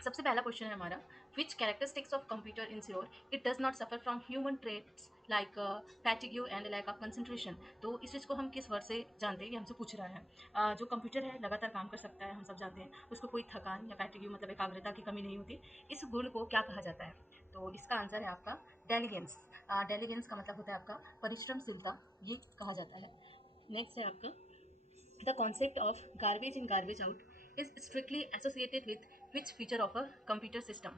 सबसे पहला क्वेश्चन है हमारा, which characteristics of computer ensure it does not suffer from human traits like fatigue and lack of concentration. तो इस चीज़ को हम किस वर्ड से जानते हैं, ये हमसे पूछ रहा है। जो कंप्यूटर है लगातार काम कर सकता है, हम सब जानते हैं, उसको कोई थकान या फैटिग्यू मतलब एकाग्रता की कमी नहीं होती। इस गुण को क्या कहा जाता है? तो इसका आंसर है आपका डेलिगेंस। डेलिगेंस का मतलब होता है आपका परिश्रमशीलता, ये कहा जाता है। नेक्स्ट है आपका, the concept of garbage in garbage out is strictly associated with which feature of a computer system?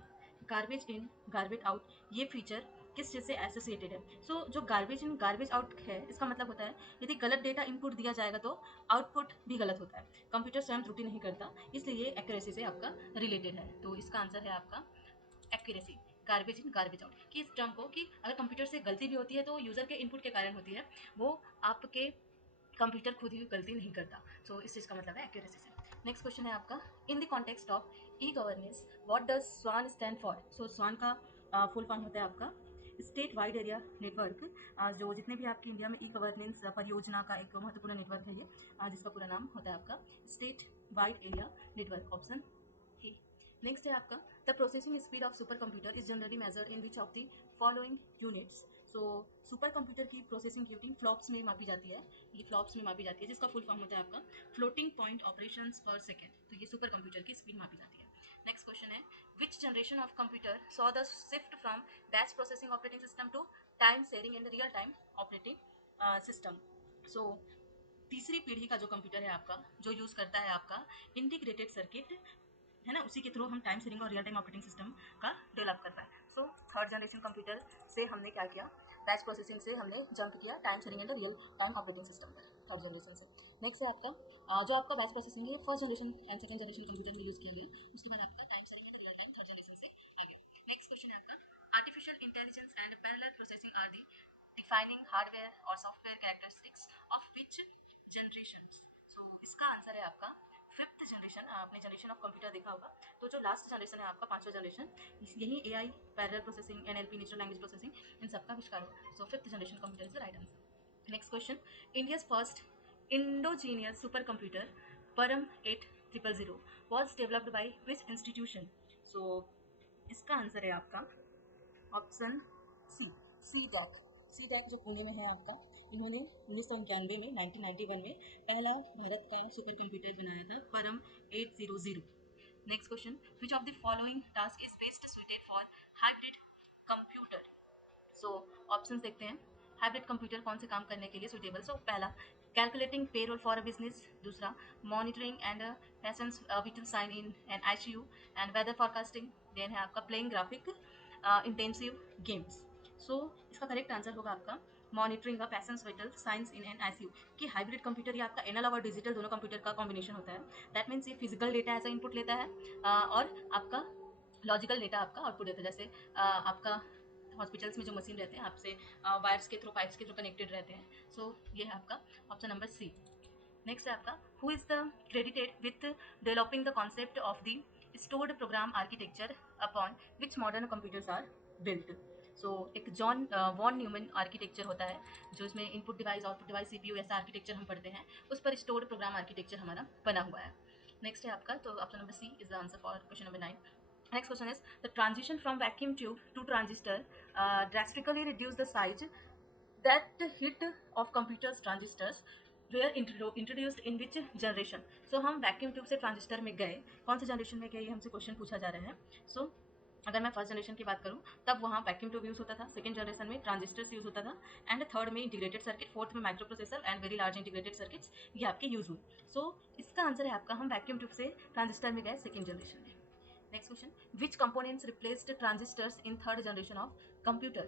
Garbage in garbage out ये फीचर किस चीज़ से एसोसिएटेड है? जो गार्बेज इन गार्बेज आउट है, इसका मतलब होता है यदि गलत डेटा इनपुट दिया जाएगा तो आउटपुट भी गलत होता है। कंप्यूटर स्वयं त्रुटि नहीं करता, इसलिए ये एक्यूरेसी से आपका रिलेटेड है। तो इसका आंसर है आपका accuracy. Garbage in garbage out कि इस टर्म को, कि अगर कंप्यूटर से गलती भी होती है तो यूज़र के इनपुट के कारण होती है, वो आपके कंप्यूटर खुद ही गलती नहीं करता। इस चीज़ का मतलब है एक्यूरेसी से। नेक्स्ट क्वेश्चन है आपका, in the context of e governance what does swan stand for? स्वान का फुल फॉर्म होता है आपका स्टेट वाइड एरिया नेटवर्क। जो जितने भी आपकी इंडिया में ई गवर्नेंस परियोजना का एक महत्वपूर्ण नेटवर्क है ये, जिसका पूरा नाम होता है आपका state wide area network, option A. Next है आपका, the processing speed of super computer is generally measured in which of the following units? Super computer की प्रोसेसिंग यूनिट फ्लॉप्स में मापी जाती है, ये फ्लॉप्स में मापी जाती है, जिसका फुल फॉर्म होता है आपका फ्लोटिंग पॉइंट ऑपरेशंस पर सेकेंड। तो ये सुपर कंप्यूटर की स्पीड मापी जाती है। नेक्स्ट क्वेश्चन है, which generation of computer saw the shift from batch processing operating system to time sharing and real time operating system? So तीसरी पीढ़ी का जो कंप्यूटर है आपका, जो यूज़ करता है आपका इंटीग्रेटेड सर्किट, है ना, उसी के थ्रू हम टाइम शेयरिंग और रियल टाइम ऑपरेटिंग सिस्टम का डेवलप कर पाए। थर्ड जनरेशन कंप्यूटर से हमने क्या किया, बैच प्रोसेसिंग से हमने जंप किया time sharing and real time operating system पर, थर्ड जनरेशन से। नेक्स्ट है आपका, जो आपका बैच प्रोसेसिंग है first generation and second generation computer में यूज़ किया गया, उसके बाद आपका time sharing and real time third generation से आ गया। नेक्स्ट क्वेश्चन है आपका, artificial intelligence and parallel processing are the defining hardware और software characteristics of which generation? इसका आंसर है आपका फिफ्थ जनरेशन। आपने जनरेशन ऑफ कंप्यूटर देखा होगा, तो जो लास्ट जनरेशन है आपका पांचवा जनरेशन, यही AI, parallel processing, NLP, natural language processing, इन सबका आविष्कार हुआ। Fifth generation computer is the right answer. Next question, India's first indigenous super computer Param 8000 was developed by which institution? So इसका आंसर है आपका ऑप्शन सी, सी टैक। सी टैक जो पुणे में है आपका, इन्होंने 1991 में 1991 में पहला भारत का सुपर कंप्यूटर बनाया था, परम 800। Next question, which of the following task is best suited for hybrid computer? Options देखते हैं, हाइब्रिड कंप्यूटर कौन से काम करने के लिए सुटेबल? पहला, calculating payroll for a business. दूसरा, monitoring and patients vital sign in an ICU and weather forecasting. Then है आपका प्लेइंग ग्राफिक इंटेंसिव गेम्स। इसका करेक्ट आंसर होगा आपका मॉनिटरिंग का patients vital signs in an ICU. कि hybrid computer ये आपका एनालॉग और डिजिटल दोनों कंप्यूटर का कॉम्बिनेशन होता है। दैट मीन्स ये physical data as a input लेता है, और आपका लॉजिकल डेटा आपका आउटपुट देता है। जैसे आपका हॉस्पिटल्स में जो मशीन रहते हैं आपसे वायर्स के थ्रू, पाइप्स के थ्रू कनेक्टेड रहते हैं। ये है आपका ऑप्शन नंबर सी। नेक्स्ट है आपका, who is the credited with developing the concept of the stored program architecture upon which modern computers are built? एक जॉन वॉन न्यूमन आर्किटेक्चर होता है, जो इसमें input device output device CPU ऐसा architecture हम पढ़ते हैं, उस पर स्टोर्ड प्रोग्राम आर्किटेक्चर हमारा बना हुआ है। नेक्स्ट है आपका, तो option number C is the answer for question number 9। Next question is, the transition from vacuum tube to transistor drastically reduced the size that hit of computers transistors were introduced in which generation? हम vacuum tube से transistor में गए, कौन से generation में गए, ये हमसे क्वेश्चन पूछा जा रहा है। अगर मैं फर्स्ट जनरेशन की बात करूं, तब वहाँ वैक्यूम ट्यूब यूज़ होता था, सेकंड जनरेशन में ट्रांजिस्टर्स यूज़ होता था, एंड थर्ड में इंटीग्रेटेड सर्किट, फोर्थ में micro processor and very large integrated circuits, ये आपके यूज़ हुए। इसका आंसर है आपका, हम वैक्यूम ट्यूब से ट्रांजिस्टर में गए सेकेंड जनरेशन में। Next question, which components replaced transistors in third generation of computer?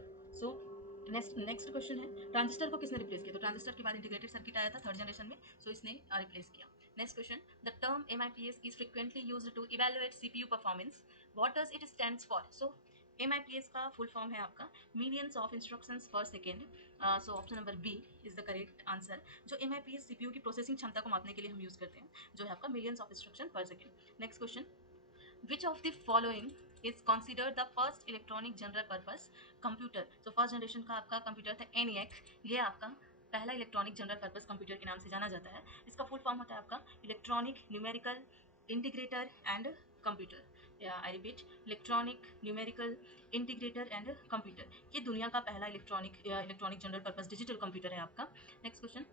Next question है, ट्रांजिस्टर को किसने रिप्लेस किया? तो ट्रांजिस्टर के बाद इंटीग्रेटेड सर्किट आया था थर्ड जनरेशन में, इसने रिप्लेस किया। Next question, the term MIPS is frequently used to evaluate CPU performance, what does it stands for? MIPS का फुल फॉर्म है आपका millions of instructions per second. Option number B is the correct answer. जो MIPS CPU की processing क्षमता को मापने के लिए हम यूज करते हैं, जो है आपका मिलियंस ऑफ इंस्ट्रक्शन पर second. Next question, which of the following is considered the first electronic general purpose computer? First generation का आपका कंप्यूटर था ENIAC, ये आपका पहला इलेक्ट्रॉनिक जनरल पर्पस कंप्यूटर के नाम से जाना जाता है। इसका फुल फॉर्म होता है आपका electronic numerical integrator and computer. या I repeat, electronic, numerical, integrator and computer. ये दुनिया का पहला electronic general purpose digital computer है आपका। Next question,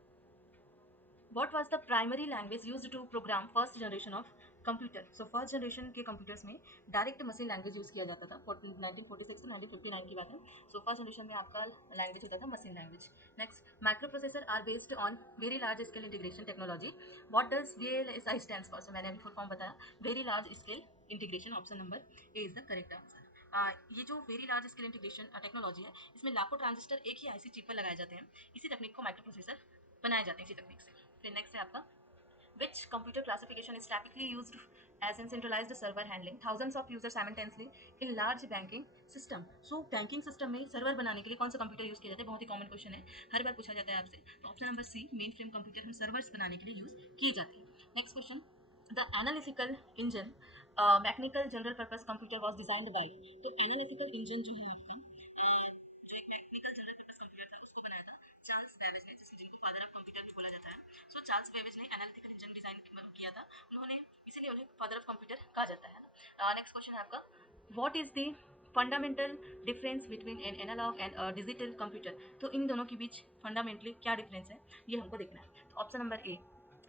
what was the primary language used to program first generation of computer? So first generation के computers में direct machine language use किया जाता था। 1946 टू 1959 की बात है। सो फर्स्ट जनरेशन में आपका लैंग्वेज होता था machine language. Next, microprocessor are based on very large scale integration technology. What does VLSI stands for? So मैंने अभी फुल फॉर्म बताया, very large scale integration. Option number A is the correct answer. ये जो very large scale integration technology है, इसमें लाखों transistor एक ही IC chip पर लगाए जाते हैं। इसी तकनीक को माइक्रो प्रोसेसर बनाए जाते हैं, इसी तकनीक से। फिर नेक्स्ट है आपका, which computer classification is typically used as in centralized server handling thousands of users simultaneously in large banking system? So banking system में सर्वर बनाने के लिए कौन सा कंप्यूटर यूज किया जाता है? बहुत ही कॉमन क्वेश्चन है, हर बार पूछा जाता है आपसे। तो option number C, mainframe computer हम सर्वर्स बनाने के लिए यूज किए जाते हैं। Next question, the analytical engine mechanical general purpose computer was designed by. तो एनालिटिकल इंजन जो है आपका, जो एक मैकेनिकल जनरल पर्पस कंप्यूटर था, उसको बनाया था चार्ल्स बेबेज ने, जिनको फादर ऑफ कंप्यूटर भी बोला जाता है। सो चार्ल्स बेबेज ने एनालिटिकल इंजन डिजाइन किया था उन्होंने, इसीलिए उन्हें फादर ऑफ कंप्यूटर कहा जाता है ना। नेक्स्ट क्वेश्चन है आपका, what is the fundamental difference between an analog and digital computer? तो इन दोनों के बीच फंडामेंटली क्या डिफरेंस है, ये हमको देखना है। तो option number A,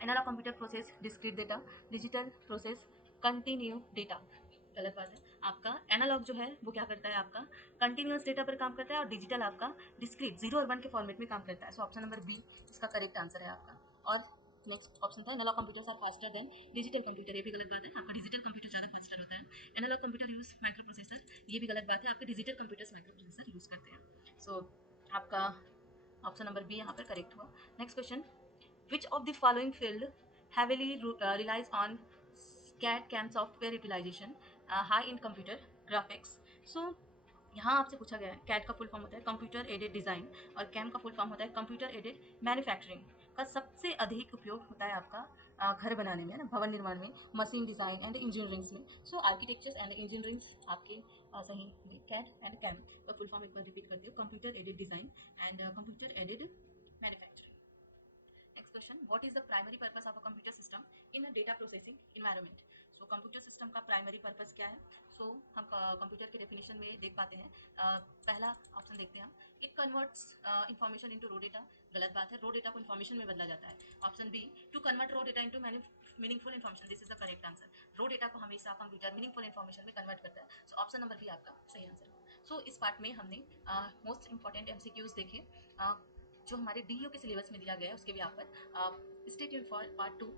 analog computer process discrete data, digital process continue data. गलत बात है। आपका एनालॉग जो है वो क्या करता है, आपका कंटिन्यूअस डेटा पर काम करता है, और डिजिटल आपका डिस्क्रीट 0 और 1 के फॉर्मेट में काम करता है। सो ऑप्शन नंबर बी इसका करेक्ट आंसर है आपका। और नेक्स्ट ऑप्शन था, analog computers are faster than digital computer. ये भी गलत बात है, आपका डिजिटल कंप्यूटर ज़्यादा फास्टर होता है। Analog computer use microprocessor, ये भी गलत बात है, आपके digital computers microprocessor use करते हैं। सो आपका ऑप्शन नंबर बी यहाँ पर करेक्ट हुआ। Next question, which of the following field heavily relies on CAD CAM software utilization high in computer graphics? So यहाँ आपसे पूछा गया है, कैड का फुल फॉर्म होता है कंप्यूटर एडेड डिज़ाइन, और कैम का फुल फॉर्म होता है कंप्यूटर एडेड मैन्युफैक्चरिंग। का सबसे अधिक उपयोग होता है आपका घर बनाने में, ना, भवन निर्माण में, मशीन डिज़ाइन एंड इंजीनियरिंग्स में। सो आर्किटेक्चर्स एंड इंजीनियरिंग्स आपके सही होंगे। कैड एंड कैम का फुल फॉर्म एक बार रिपीट करती हूँ, computer aided design and computer aided manufacturing. Next question, what is the primary purpose of a computer system in a data processing environment? So computer system का primary purpose क्या है? सो हम computer के definition में देख पाते हैं। पहला ऑप्शन देखते हैं हम, it converts information into raw data. गलत बात है, रो डेटा को इन्फॉर्मेशन में बदला जाता है। Option B, to convert raw data into meaningful information. This is the correct answer. Raw data को हमेशा कंप्यूटर मीनिंगफुल इन्फॉर्मेशन में कन्वर्ट करता है। सो ऑप्शन नंबर बी आपका सही आंसर है। सो इस पार्ट में हमने मोस्ट इंपॉर्टेंट एमसीक्यूज देखे, जो हमारे DU के सिलेबस में दिया गया है उसके भी यहाँ पर। Stay tuned for part 2।